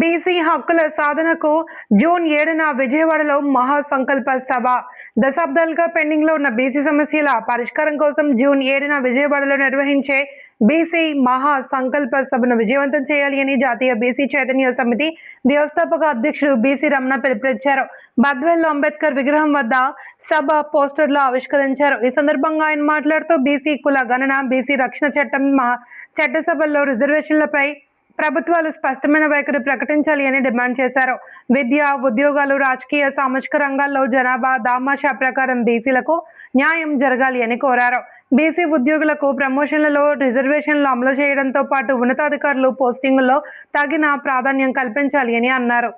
BC హక్కుల సాధనకు June 7న విజయవాడలో మహాసంకల్ప సభ. దశాబ్దాలుగా పెండింగ్ లో ఉన్న బీసీ సమస్యల పరిష్కారం కోసం జూన్ 7న విజయవాడలో నిర్వహించే బీసీ మహాసంకల్ప సభను విజయవంతం చేయాలి అని జాతీయ బీసీ చైతన్య సమితి వ్యవస్థాపక అధ్యక్షుడు బీసీ రమణ పిలుపునిచ్చారు. బద్వేల్లో అంబేద్కర్ విగ్రహం వద్ద సభ పోస్టర్లు ఆవిష్కరించారు. ఈ సందర్భంగా ఆయన మాట్లాడుతూ బీసీ కుల గణన, బీసీ రక్షణ చట్టం, చట్టసభల్లో రిజర్వేషన్లపై ప్రభుత్వాలు స్పష్టమైన వైఖరి ప్రకటించాలి అని డిమాండ్ చేశారు. విద్య, ఉద్యోగాలు, రాజకీయ, సామాజిక రంగాల్లో జనాభా దామాషా ప్రకారం బీసీలకు న్యాయం జరగాలి అని కోరారు. బీసీ ఉద్యోగులకు ప్రమోషన్లలో రిజర్వేషన్లు అమలు చేయడంతో పాటు ఉన్నతాధికారులు పోస్టింగుల్లో తగిన ప్రాధాన్యం కల్పించాలి అని అన్నారు.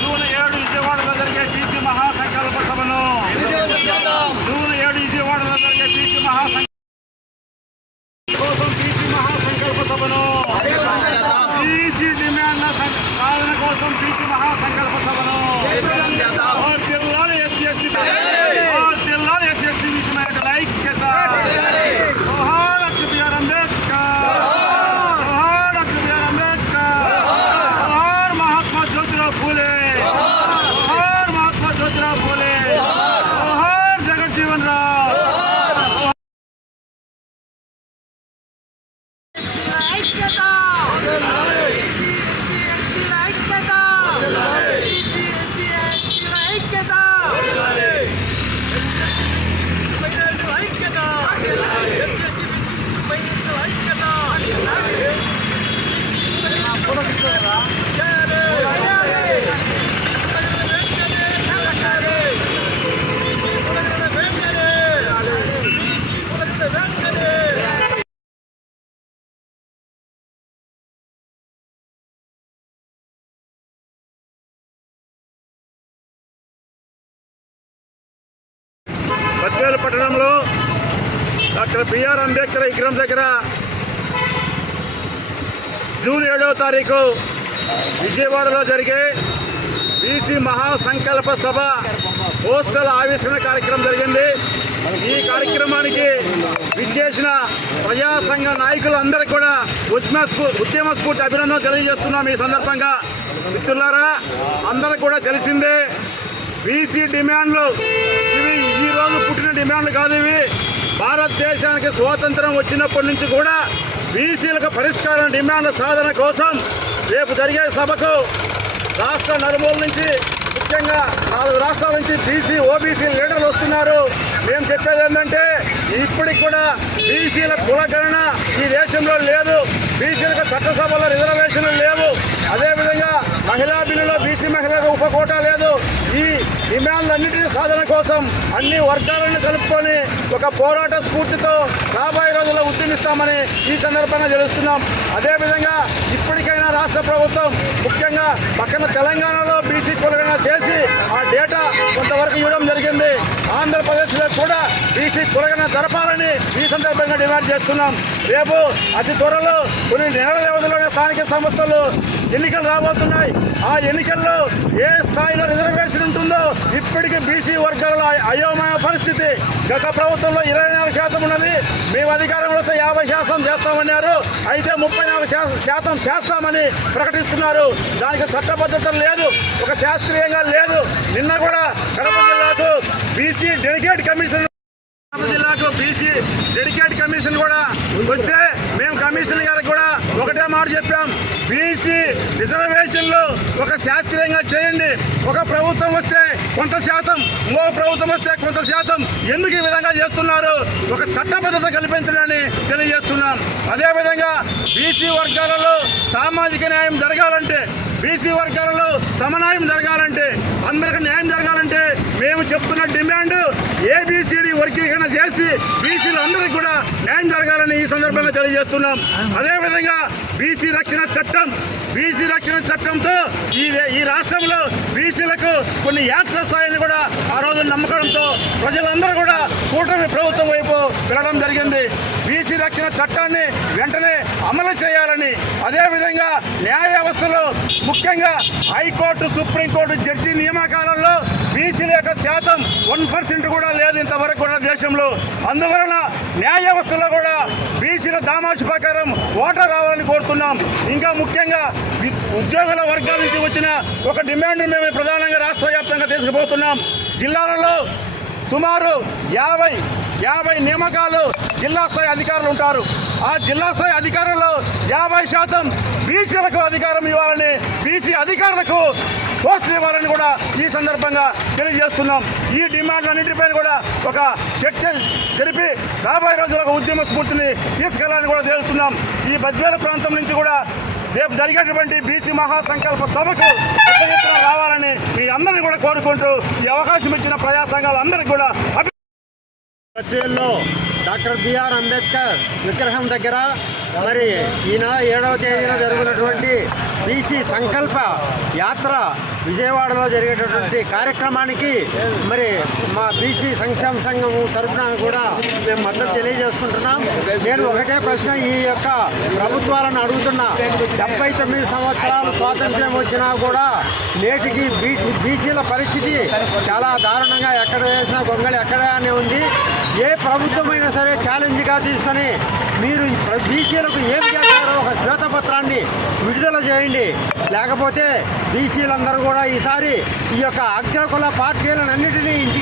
జూన్ 7 విజయవాడలో జరిగే బీసీ మహాసంకల్ప సభను జూన్ 7 విజయవాడలో జరిగే బీసీ మహాసంకల్ప సభను బీసీ డిమాండ్ల సాధన కోసం బీసీ మహాసంకల్ప సభను జిల్లాలో ఎస్సీ ఎస్టీ బీసీ నాయకుల ఐక్యత. బద్వేలు పట్టణంలో డాక్టర్ బిఆర్ అంబేద్కర్ విగ్రహం దగ్గర జూన్ 7వ తారీఖు విజయవాడలో జరిగే బీసీ మహాసంకల్ప సభ పోస్టల్ ఆవిష్కరణ కార్యక్రమం జరిగింది. ఈ కార్యక్రమానికి విచ్చేసిన ప్రజా సంఘ నాయకులందరికీ కూడా ఉద్యమ స్ఫూర్తి అభినందన తెలియజేస్తున్నాం. ఈ సందర్భంగా మిత్రులారా, అందరూ కూడా తెలిసిందే, బీసీ డిమాండ్లు ఇవి ఈ రోజు పుట్టిన డిమాండ్లు కాదు. ఇవి భారతదేశానికి స్వాతంత్రం వచ్చినప్పటి నుంచి కూడా బీసీలకు పరిష్కారం డిమాండ్ల సాధన కోసం రేపు జరిగే సభకు రాష్ట్ర నలుమూల నుంచి, ముఖ్యంగా 4 రాష్ట్రాల నుంచి బీసీ, ఓబీసీ లీడర్లు వస్తున్నారు. మేము చెప్పేది ఏంటంటే, ఇప్పటికి కూడా బీసీల కులగణన ఈ దేశంలో లేదు. బీసీలకు చట్టసభలో రిజర్వేషన్లు లేవు. అదేవిధంగా మహిళా బిల్లులో బీసీ మహిళలకు ఉపకోటా లేదు. ఈ డిమాండ్లన్నింటినీ సాధన కోసం అన్ని వర్గాలను కలుపుకొని ఒక పోరాట స్ఫూర్తితో రాబోయే రోజుల్లో ఉద్యమిస్తామని ఈ సందర్భంగా తెలుస్తున్నాం. అదేవిధంగా ఇప్పటికైనా రాష్ట్ర ప్రభుత్వం, ముఖ్యంగా పక్కన తెలంగాణలో బీసీ కులగణన చేసి ఆ డేటా కొంతవరకు ఇవ్వడం జరిగింది. ఆంధ్రప్రదేశ్లో కూడా బీసీ కులగణన జరపాలని ఈ సందర్భంగా డిమాండ్ చేస్తున్నాం. రేపు అతి త్వరలో కొన్ని నెలల వ్యవధిలోనే స్థానిక సంస్థలు ఎన్నికలు రాబోతున్నాయి. ఆ ఎన్నికల్లో ఏ స్థాయిలో రిజర్వేషన్ ఉంటుందో ఇప్పటికీ బీసీ వర్గాల అయోమయ పరిస్థితి. గత ప్రభుత్వంలో 24% ఉన్నది. మేము అధికారంలో వస్తే 50% చేస్తామన్నారు. అయితే 34% చేస్తామని ప్రకటిస్తున్నారు. దానికి చట్టబద్ధత లేదు, ఒక శాస్త్రీయంగా లేదు. నిన్న కూడా కడప జిల్లాకు బీసీ డెలిగేట్ కమిషన్ కూడా వస్తే మేము కమిషనర్ గారికి కూడా ఒకటే మాట చెప్పాం, బీసీ రిజర్వేషన్లు ఒక శాస్త్రీయంగా చేయండి. ఒక ప్రభుత్వం వస్తే కొంత శాతం, ఇంకో ప్రభుత్వం వస్తే కొంత శాతం, ఎందుకు ఈ విధంగా చేస్తున్నారు? ఒక చట్టబద్ధత కల్పించడాన్ని తెలియజేస్తున్నాం. అదేవిధంగా బీసీ వర్గాలలో సామాజిక న్యాయం జరగాలంటే, బీసీ వర్గాలలో సమన్యాయం జరగాలంటే, అందరికీ న్యాయం జరగాలంటే మేము చెప్తున్న డిమాండ్ ఏబిసిడి వర్గీకరణ చేసి బీసీలందరికీ కూడా న్యాయం జరగాలని ఈ సందర్భంగా తెలియజేస్తున్నాం. అదేవిధంగా బీసీ రక్షణ చట్టంతో ఈ రాష్ట్రంలో బీసీలకు కొన్ని యాక్ట్స్ వస్తాయని కూడా ఆ రోజు నమ్మకంతో ప్రజలందరూ కూడా కూటమి ప్రభుత్వం వైపు వెళ్ళడం జరిగింది. బీసీ రక్షణ చట్టాన్ని వెంటనే అమలు చేయాలని, అదేవిధంగా న్యాయ వ్యవస్థలో ముఖ్యంగా హైకోర్టు సుప్రీంకోర్టు జడ్జి నియామకాలలో బీసీల యొక్క శాతం 1% కూడా లేదు ఇంతవరకు కూడా దేశంలో. అందువలన న్యాయ వ్యవస్థలో కూడా బీసీల దామాషి ప్రకారం ఓటర్ రావాలని కోరుతున్నాం. ఇంకా ముఖ్యంగా ఉద్యోగుల వర్గాల నుంచి వచ్చిన ఒక డిమాండ్ మేము ప్రధానంగా రాష్ట్ర వ్యాప్తంగా తీసుకుపోతున్నాం. జిల్లాలలో సుమారు 50 నియామకాలు జిల్లా స్థాయి అధికారులు ఉంటారు. ఆ జిల్లా స్థాయి అధికారుల్లో 50% బీసీలకు అధికారం ఇవ్వాలని, బీసీ అధికారులకు పోస్టులు ఇవ్వాలని కూడా ఈ సందర్భంగా తెలియజేస్తున్నాం. ఈ డిమాండ్లన్నింటిపైన కూడా ఒక చర్చ జరిపి రాబోయే రోజులకు ఉద్యమ స్ఫూర్తిని తీసుకెళ్లాలని కూడా తెలుస్తున్నాం. ఈ బద్వేల ప్రాంతం నుంచి కూడా రేపు జరిగేటువంటి బీసీ మహాసంకల్ప సభకు పెద్ద ఎత్తున రావాలని మీ అందరినీ కూడా కోరుకుంటూ ఈ అవకాశం ఇచ్చిన ప్రజా సంఘాలందరికీ కూడా బద్వేల్లో డాక్టర్ బిఆర్ అంబేద్కర్ విగ్రహం దగ్గర మరి ఈ నెల 7వ తేదీన జరుగుతున్నటువంటి బీసీ సంకల్ప యాత్ర విజయవాడలో జరిగేటటువంటి కార్యక్రమానికి మరి మా బీసీ సంక్షేమ సంఘం తరఫున కూడా మేము మద్దతు తెలియజేసుకుంటున్నాం. నేను ఒకటే ప్రశ్న ఈ యొక్క ప్రభుత్వాలను అడుగుతున్నా. 79 సంవత్సరాలు స్వాతంత్ర్యం వచ్చినా కూడా నేటికి బీసీల పరిస్థితి చాలా దారుణంగా ఎక్కడ వేసినా గొంగళి ఎక్కడనే ఉంది. ఏ ప్రభుత్వమైనా సరే ఛాలెంజ్గా తీసుకొని మీరు బీసీలకు ఏం చేస్తారో ఒక శ్వేతపత్రాన్ని విడుదల చేయండి. లేకపోతే బీసీలందరూ కూడా ఈసారి ఈ యొక్క అగ్రకుల పార్టీలన్నింటినీ ఇంటికి